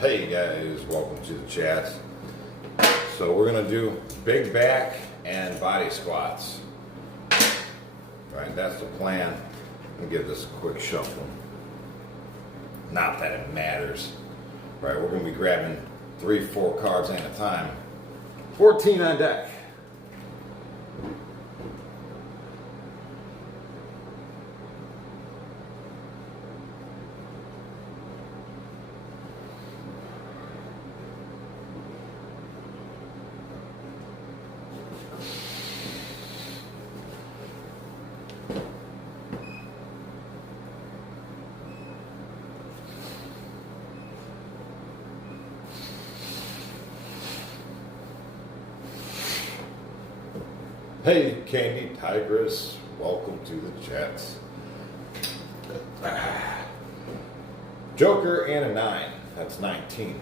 Hey guys, welcome to the chat. So we're gonna do big back and body squats. Right, that's the plan. I'm gonna give this a quick shuffle. Not that it matters. Right, we're gonna be grabbing 3-4 carbs at a time. 14 on deck. Hey, Candy Tigress, welcome to the chats. Joker and a 9, that's 19.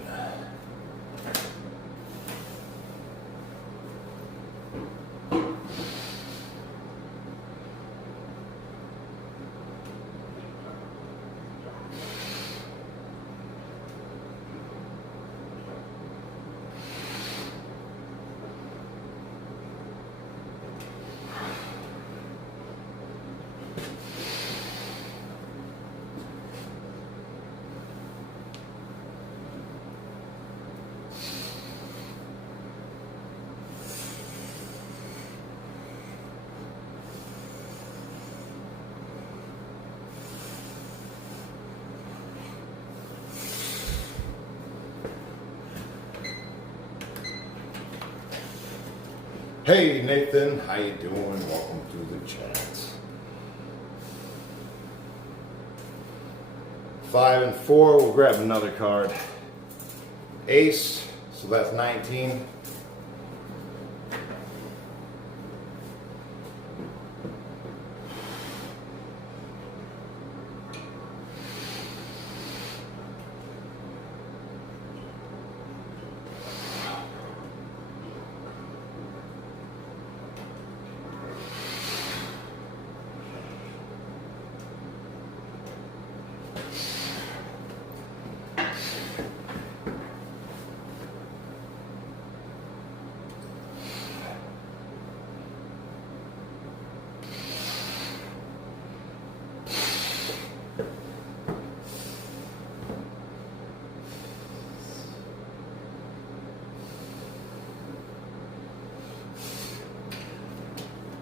Hey Nathan, how you doing? Welcome to the chat. 5 and 4, we'll grab another card. Ace, so that's 19.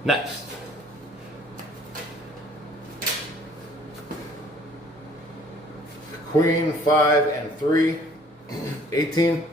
Next. Queen, 5 and 3, 18.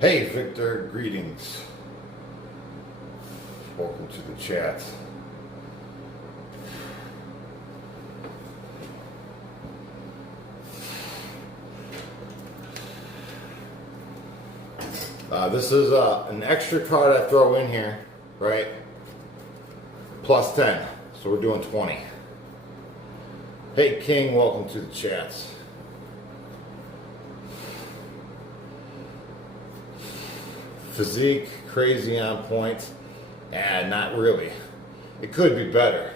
Hey Victor, greetings. Welcome to the chat. This is an extra card I throw in here, right? Plus 10, so we're doing 20. Hey King, welcome to the chats. Physique, crazy on point, and not really. It could be better.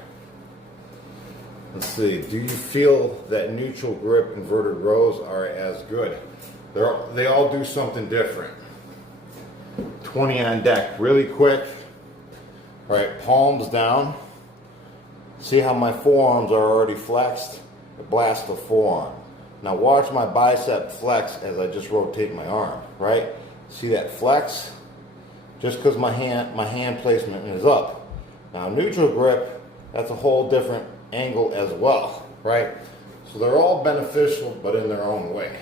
Let's see, do you feel that neutral grip inverted rows are as good? They all do something different. 20 on deck, really quick. All right, palms down. See how my forearms are already flexed? I blast the forearm. Now watch my bicep flex as I just rotate my arm, right? See that flex? Just because my hand placement is up. Now neutral grip, that's a whole different angle as well, right? So they're all beneficial, but in their own way.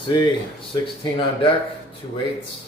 see, 16 on deck, 2 8s.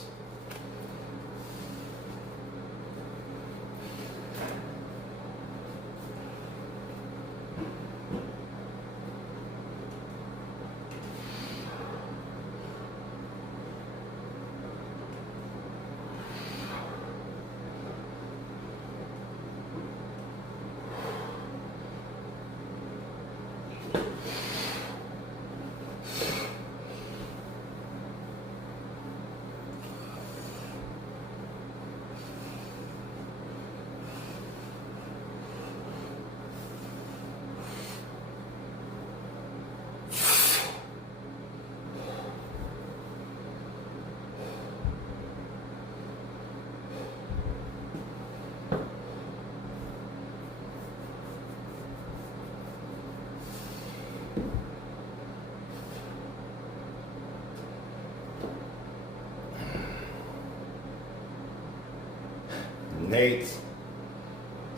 Nate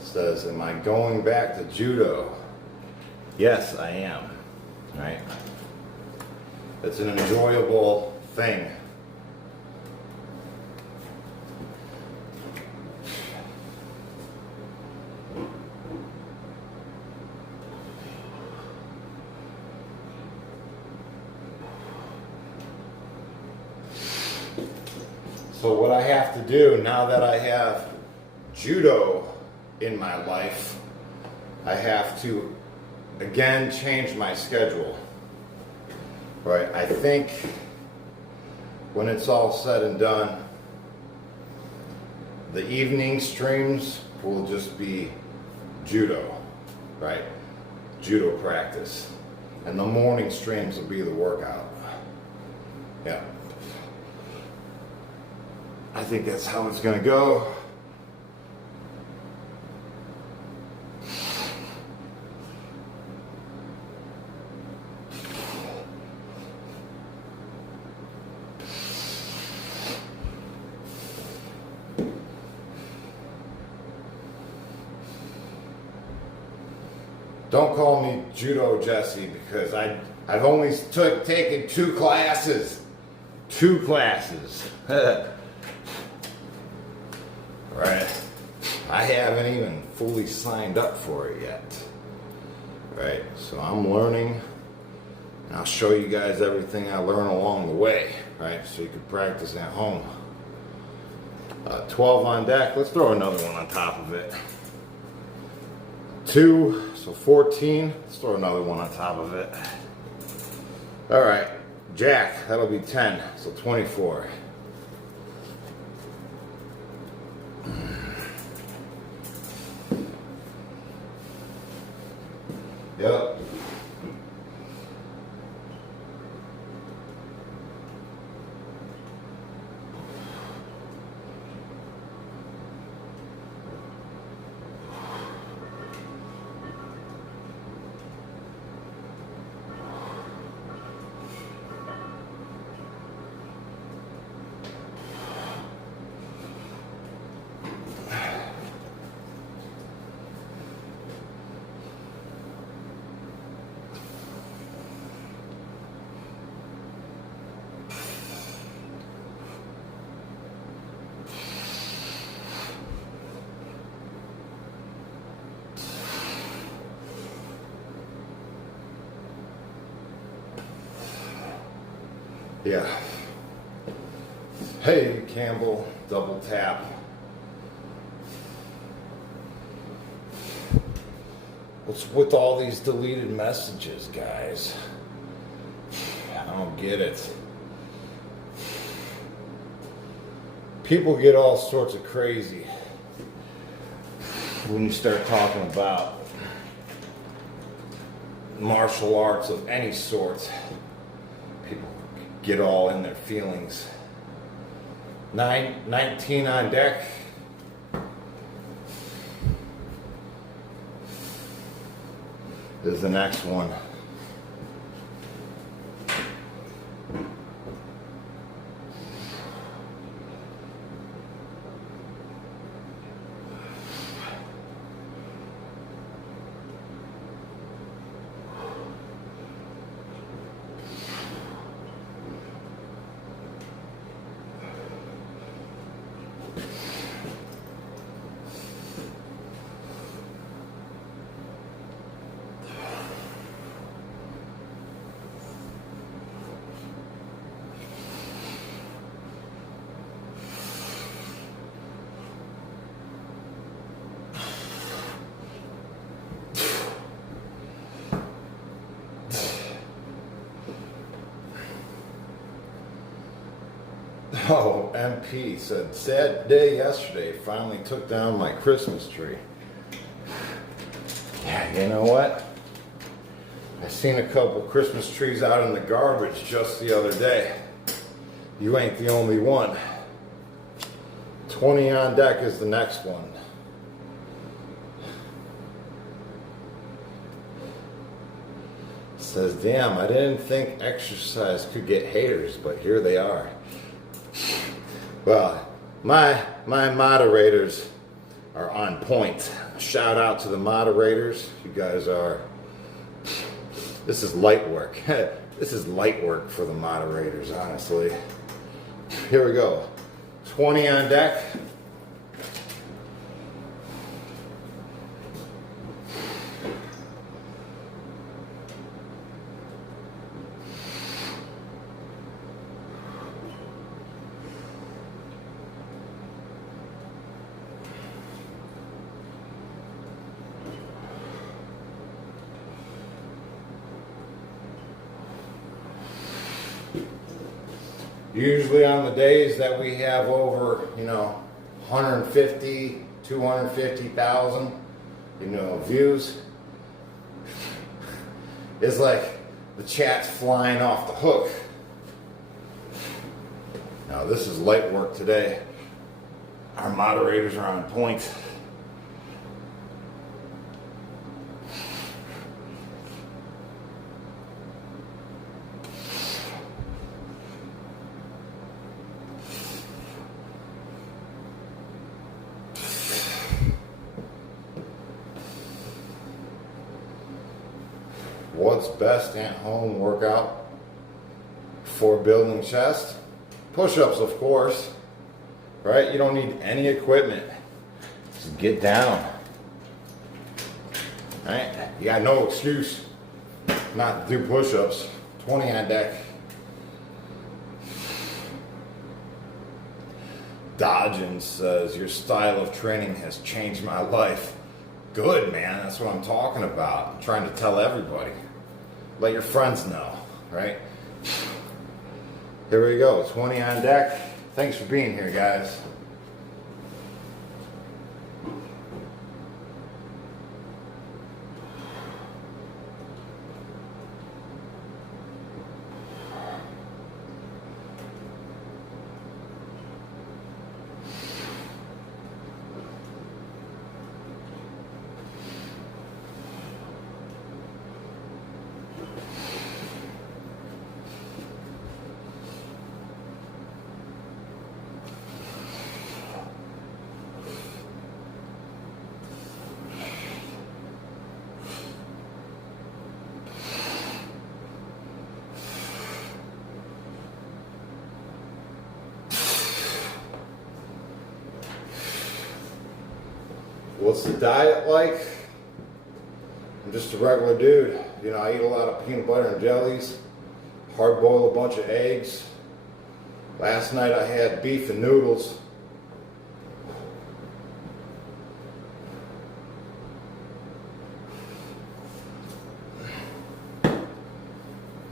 says, am I going back to judo? Yes, I am. Right? It's an enjoyable thing. So what I have to do now that I have judo in my life, I have to again change my schedule. Right? I think when it's all said and done, the evening streams will just be judo, right? Judo practice. And the morning streams will be the workout. Yeah. I think that's how it's gonna go. Don't call me Judo Jesse because I've only taken 2 classes. 2 classes. Right? I haven't even fully signed up for it yet. Right? So I'm learning. And I'll show you guys everything I learn along the way. Right? So you can practice at home. 12 on deck. Let's throw another one on top of it. 2, so 14. Let's throw another one on top of it. All right, jack, that'll be 10, so 24. Yep. Yeah. Hey, Campbell, double tap. What's with all these deleted messages, guys? I don't get it. People get all sorts of crazy when you start talking about martial arts of any sort. People get all in their feelings. 19 on deck. Is the next one. Oh, MP said, sad day yesterday, finally took down my Christmas tree. Yeah, you know what? I seen a couple Christmas trees out in the garbage just the other day. You ain't the only one. 20 on deck is the next one. Says, damn, I didn't think exercise could get haters, but here they are. Well, my moderators are on point. Shout out to the moderators. You guys are, this is light work. This is light work for the moderators, honestly. Here we go. 20 on deck. Usually on the days that we have over, 150, 250,000, views, it's like the chat's flying off the hook. Now this is light work today. Our moderators are on point. What's best at-home workout for building chest? Push-ups, of course, right? You don't need any equipment. Just get down, right? You got no excuse not to do push-ups. 20 on deck. Dodgen says, your style of training has changed my life. Good, man. That's what I'm talking about. I'm trying to tell everybody. Let your friends know, right? Here we go. 20 on deck. Thanks for being here, guys. What's the diet like? I'm just a regular dude. I eat a lot of peanut butter and jellies, hard boil a bunch of eggs. Last night I had beef and noodles.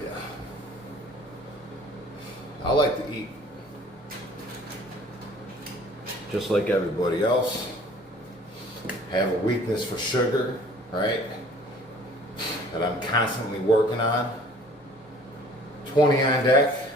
Yeah. I like to eat just like everybody else. Have a weakness for sugar, right? That I'm constantly working on. 20 on deck.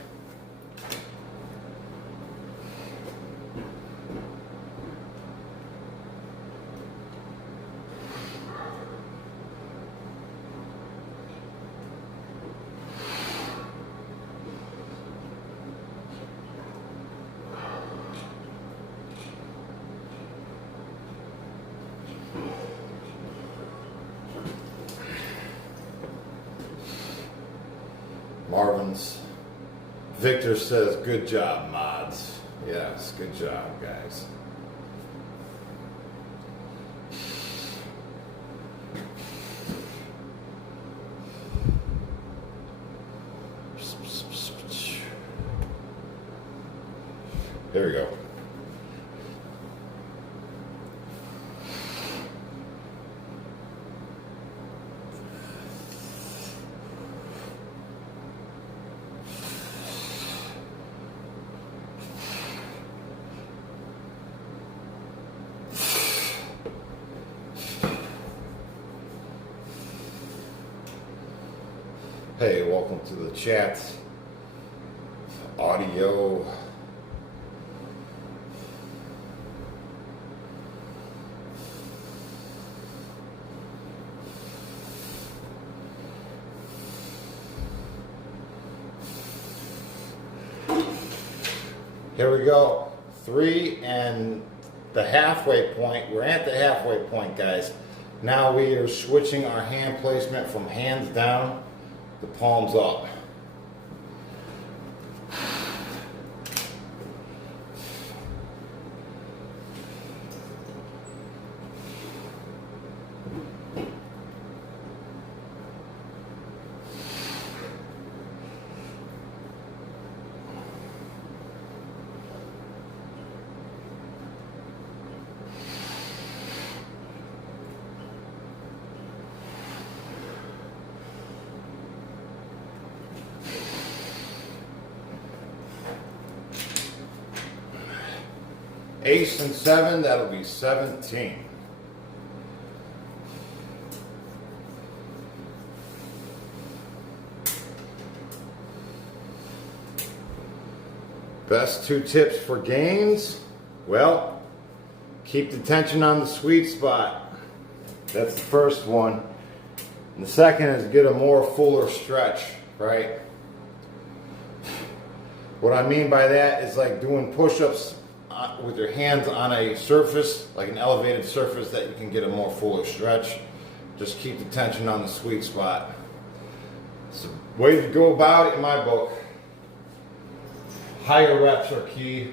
Marvin's. Victor says, good job, mods. Yes, good job, guys. There we go. Hey, welcome to the chat. Audio. Here we go. 3 and the halfway point. We're at the halfway point, guys. Now we are switching our hand placement from hands down to palms up. Ace and 7, that'll be 17. Best 2 tips for gains? Well, keep the tension on the sweet spot. That's the first one. And the second is get a more fuller stretch, right? What I mean by that is like doing push-ups with your hands on a surface, like an elevated surface, that you can get a more fuller stretch. Just keep the tension on the sweet spot. It's a way to go about it in my book. Higher reps are key.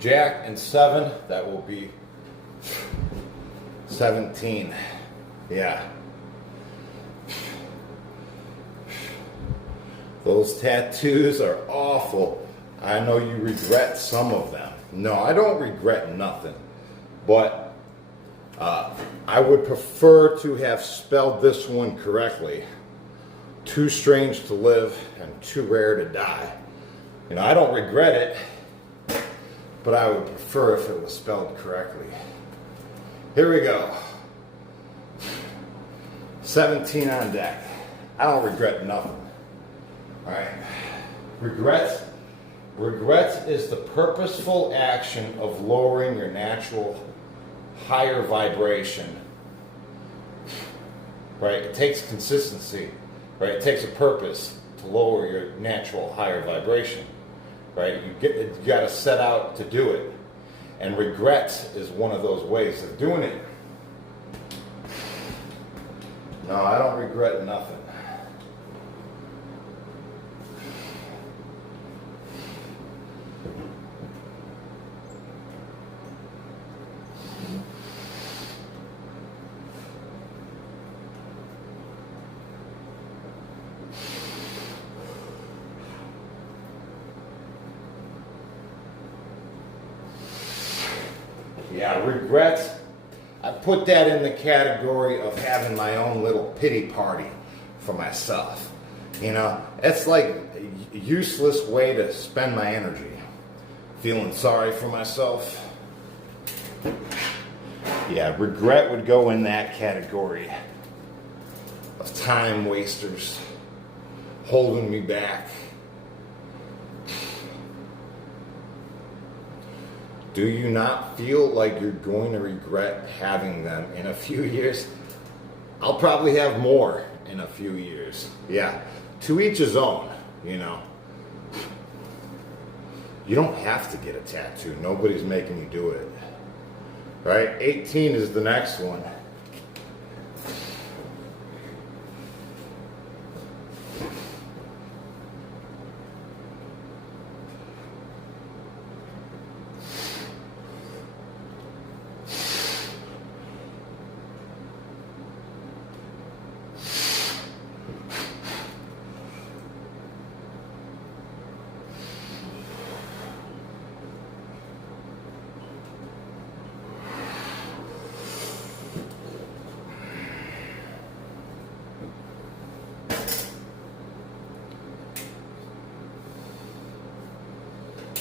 Jack and 7, that will be 17. Yeah. Those tattoos are awful. I know you regret some of them. No, I don't regret nothing. But I would prefer to have spelled this one correctly. Too strange to live and too rare to die. You know, I don't regret it, but I would prefer if it was spelled correctly. Here we go. 17 on deck. I don't regret nothing. All right. Regret is the purposeful action of lowering your natural higher vibration. Right? It takes consistency. Right? It takes a purpose to lower your natural higher vibration. Right? You got to set out to do it. And regret is one of those ways of doing it. No, I don't regret nothing. Yeah, regret, I put that in the category of having my own little pity party for myself. You know, it's like a useless way to spend my energy. Feeling sorry for myself. Yeah, regret would go in that category of time wasters holding me back. Do you not feel like you're going to regret having them in a few years? I'll probably have more in a few years. Yeah, to each his own, you know. You don't have to get a tattoo. Nobody's making you do it. Right? 18 is the next one.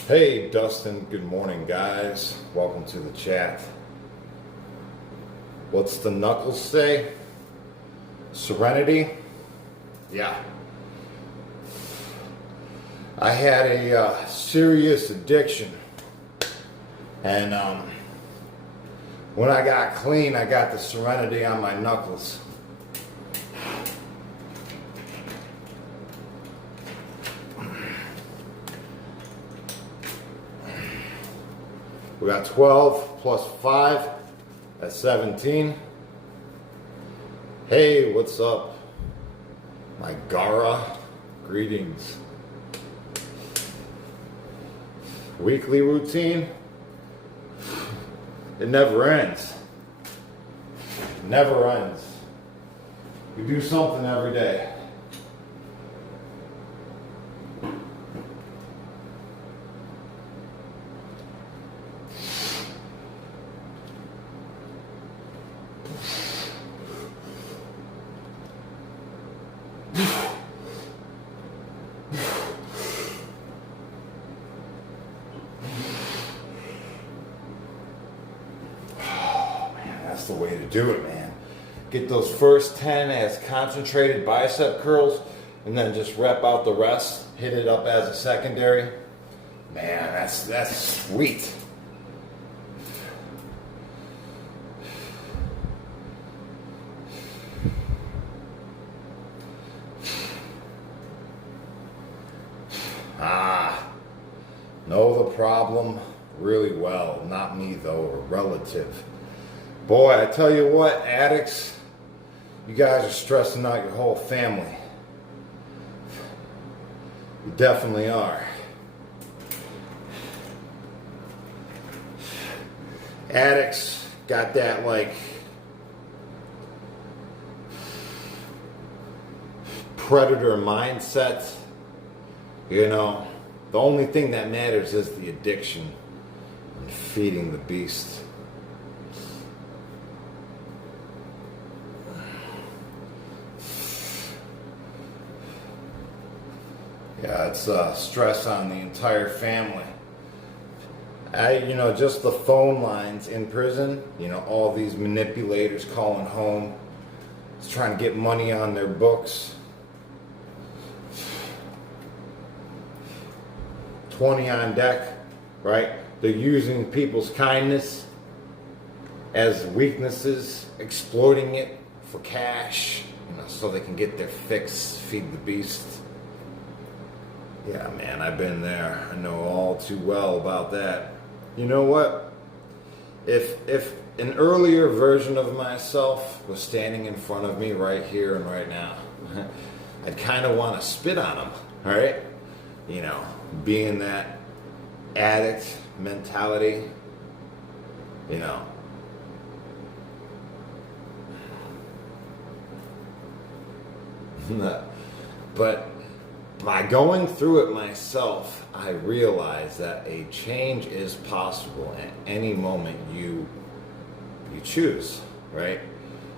Hey Dustin, good morning guys. Welcome to the chat. What's the knuckles say? Serenity? Yeah. I had a serious addiction. And when I got clean, I got the serenity on my knuckles. We got 12 plus 5, that's 17. Hey, what's up? My Gara, greetings. Weekly routine, it never ends. It never ends. We do something every day. That's the way to do it, man. Get those first 10 as concentrated bicep curls and then just rep out the rest. Hit it up as a secondary. Man, that's sweet. Know the problem really well. Not me though, a relative. Boy, I tell you what, addicts, you guys are stressing out your whole family. You definitely are. Addicts got that like predator mindset. You know, the only thing that matters is the addiction and feeding the beast. Yeah, it's stress on the entire family. Just the phone lines in prison, all these manipulators calling home, just trying to get money on their books. 20 on deck, right? They're using people's kindness as weaknesses, exploiting it for cash, so they can get their fix, feed the beast. Yeah, man, I've been there. I know all too well about that. You know what? If an earlier version of myself was standing in front of me right here and right now, I'd kind of want to spit on him, all right? Being that addict mentality, But by going through it myself, I realized that a change is possible at any moment you choose, right?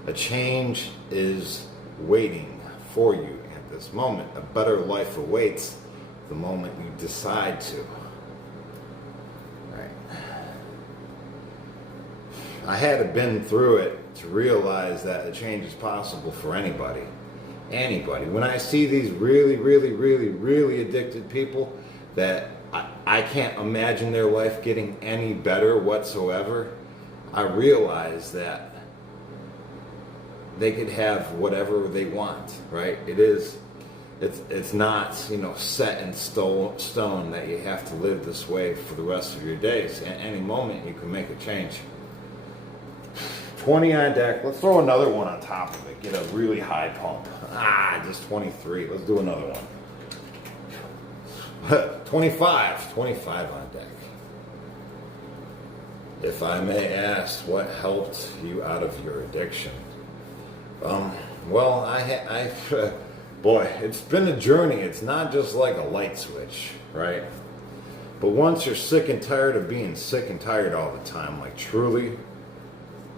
A change is waiting for you at this moment. A better life awaits the moment you decide to. Right? I had to been through it to realize that a change is possible for anybody. Anybody. When I see these really, really, really, really addicted people that I can't imagine their life getting any better whatsoever, I realize that they could have whatever they want, right? It's not, set in stone that you have to live this way for the rest of your days. At any moment you can make a change. 20 on deck. Let's throw another one on top of it. Get a really high pump. Just 23. Let's do another one. 25 on deck. If I may ask, what helped you out of your addiction? Well, boy, it's been a journey. It's not just like a light switch, right? But once you're sick and tired of being sick and tired all the time, like truly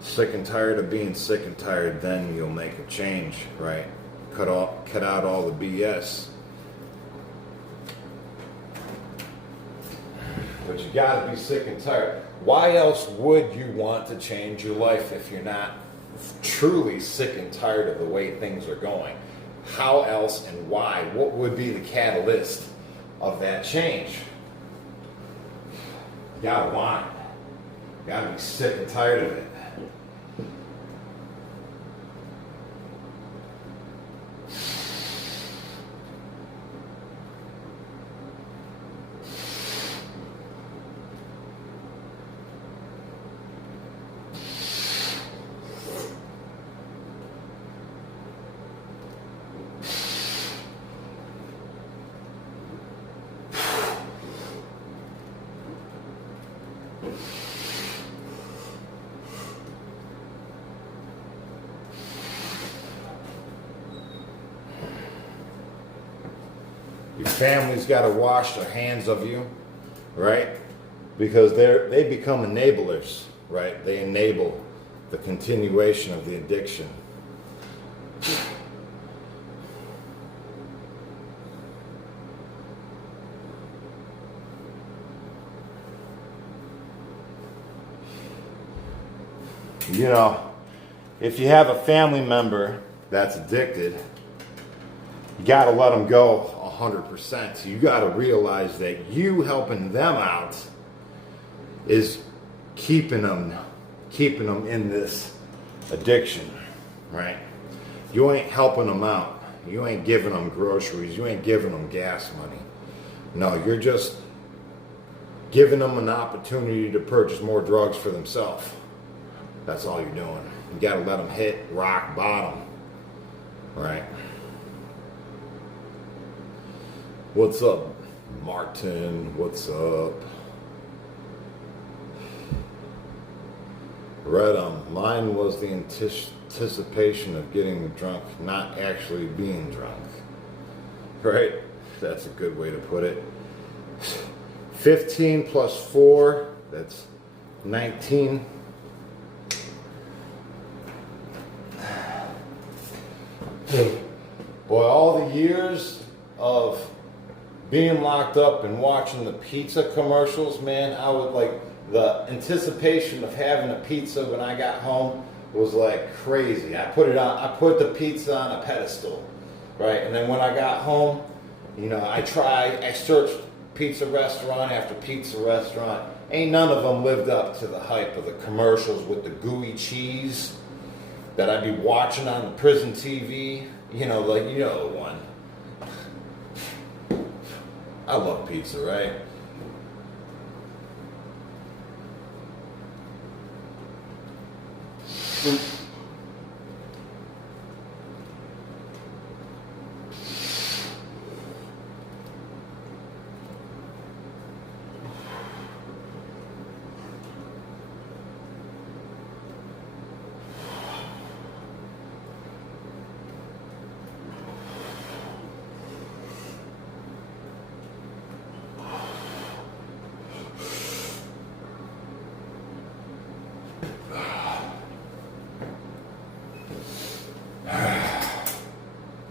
sick and tired of being sick and tired, then you'll make a change, right? Cut out all the BS. But you got to be sick and tired. Why else would you want to change your life if you're not truly sick and tired of the way things are going? How else and why? What would be the catalyst of that change? You gotta want it. You gotta be sick and tired of it. Your family's got to wash their hands of you, right? Because they become enablers, right? They enable the continuation of the addiction. You know, if you have a family member that's addicted, you got to let them go 100%. You got to realize that you helping them out is keeping them in this addiction, right? You ain't helping them out. You ain't giving them groceries. You ain't giving them gas money. No, you're just giving them an opportunity to purchase more drugs for themselves. That's all you're doing. You got to let them hit rock bottom, right? What's up, Martin? What's up? Mine was the anticipation of getting drunk, not actually being drunk. Right? That's a good way to put it. 15 plus 4, that's 19. Boy, all the years of being locked up and watching the pizza commercials, man, I would like the anticipation of having a pizza when I got home was like crazy. I put the pizza on a pedestal, right? And then when I got home, you know, I searched pizza restaurant after pizza restaurant. Ain't none of them lived up to the hype of the commercials with the gooey cheese that I'd be watching on the prison TV. You know, like, you know the one. I love pizza, right?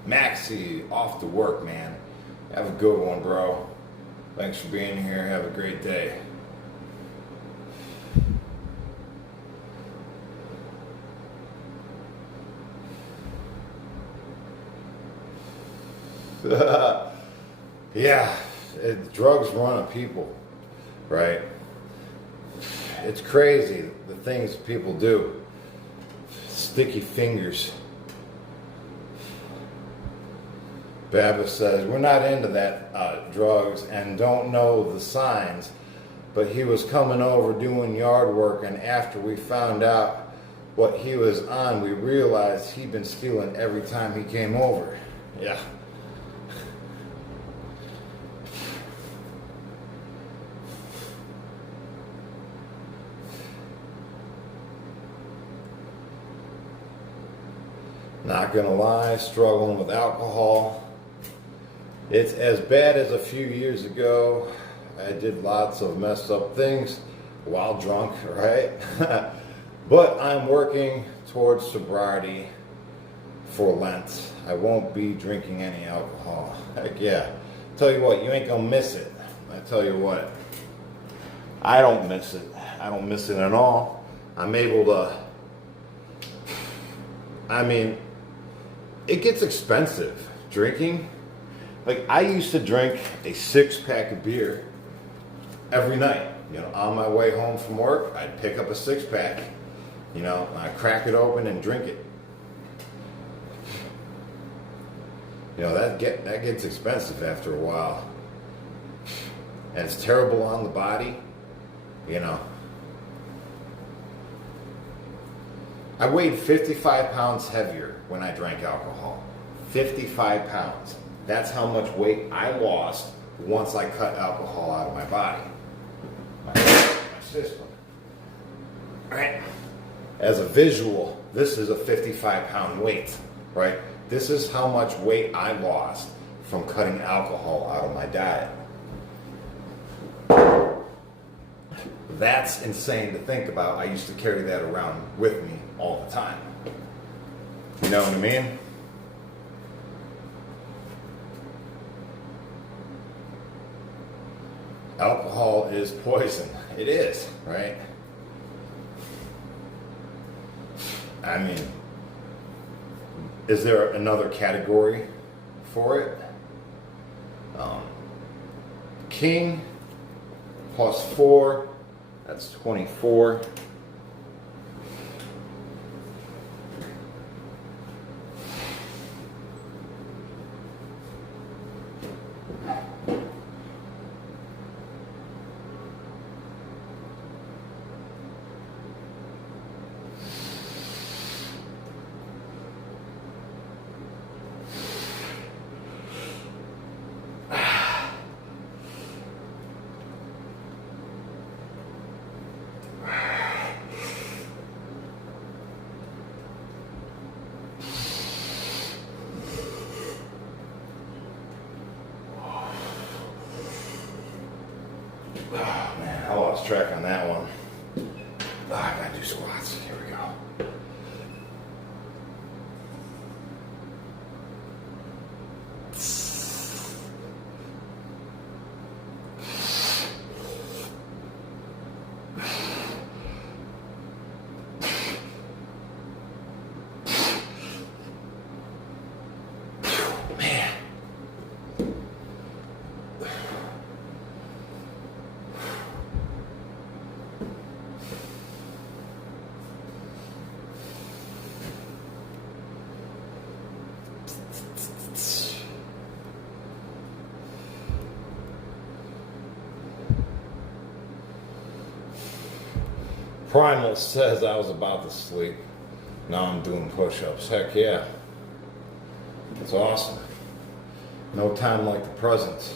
Maxie, off to work, man. Have a good one, bro. Thanks for being here. Have a great day. Yeah, drugs run on people, right? It's crazy the things people do. Sticky fingers. Baba says, we're not into that drugs and don't know the signs, but he was coming over doing yard work, and after we found out what he was on, we realized he'd been stealing every time he came over. Yeah. Not gonna lie, struggling with alcohol. It's as bad as a few years ago. I did lots of messed up things while drunk, right? But I'm working towards sobriety for Lent. I won't be drinking any alcohol. Heck yeah. Tell you what, you ain't gonna miss it. I tell you what. I don't miss it. I don't miss it at all. I'm able to, I mean, it gets expensive drinking. Like, I used to drink a 6-pack of beer every night. You know, on my way home from work, I'd pick up a 6-pack. You know, I'd crack it open and drink it. You know, that gets expensive after a while. And it's terrible on the body, you know. I weighed 55 pounds heavier when I drank alcohol. 55 pounds. That's how much weight I lost once I cut alcohol out of my body. My system. Right? As a visual, this is a 55-pound weight, right? This is how much weight I lost from cutting alcohol out of my diet. That's insane to think about. I used to carry that around with me all the time. You know what I mean? Alcohol is poison. It is, right? I mean, is there another category for it? King plus 4, that's 24. Oh man, I lost track on that one. Oh, I gotta do squats. Here we go. Primal says I was about to sleep. Now I'm doing push-ups. Heck yeah. It's awesome. No time like the present.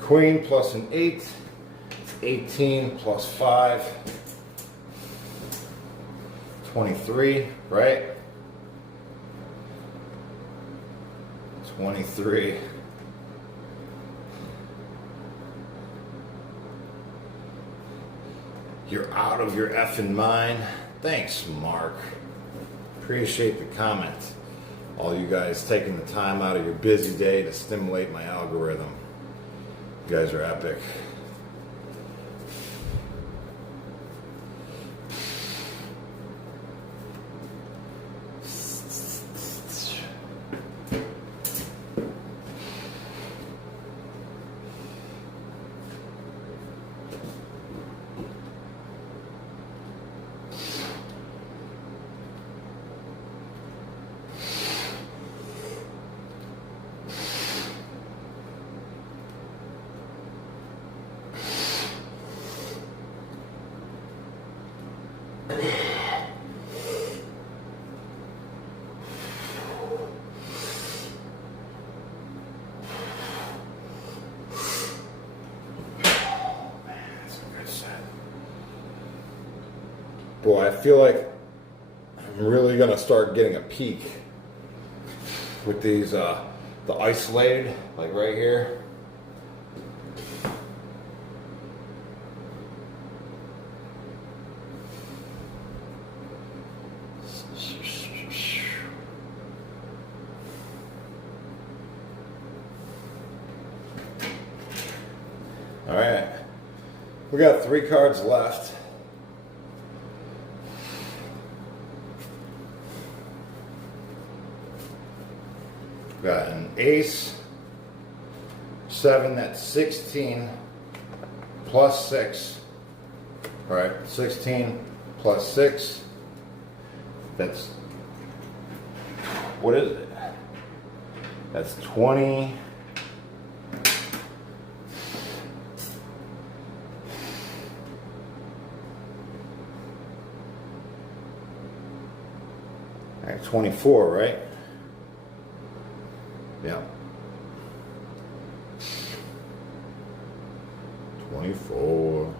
Queen plus an 8. 18 plus 5. 23, right? 23. You're out of your effing mind. Thanks, Mark. Appreciate the comment. All you guys taking the time out of your busy day to stimulate my algorithm. You guys are epic. Boy, I feel like I'm really gonna start getting a peak with these, the isolated, like right here. All right, we got 3 cards left. Got an ace, 7, that's 16 plus 6. All right, 16 plus 6, that's, what is it? That's 20. All right, 24, right? Yeah. 24.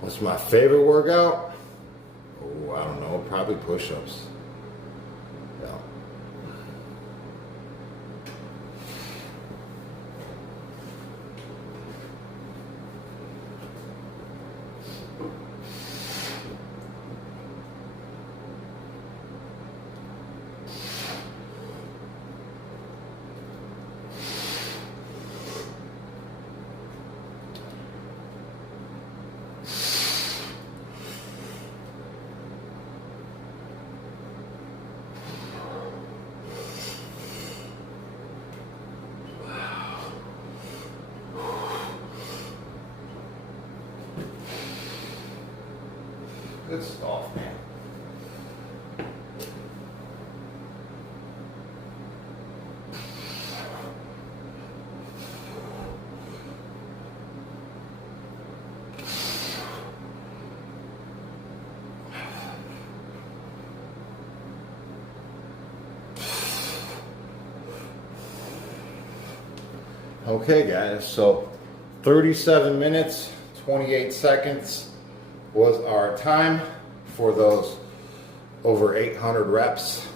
What's my favorite workout? Oh, I don't know. Probably push-ups. Yeah. Good stuff, man. Okay, guys, so 37 minutes, 28 seconds was our time for those over 800 reps.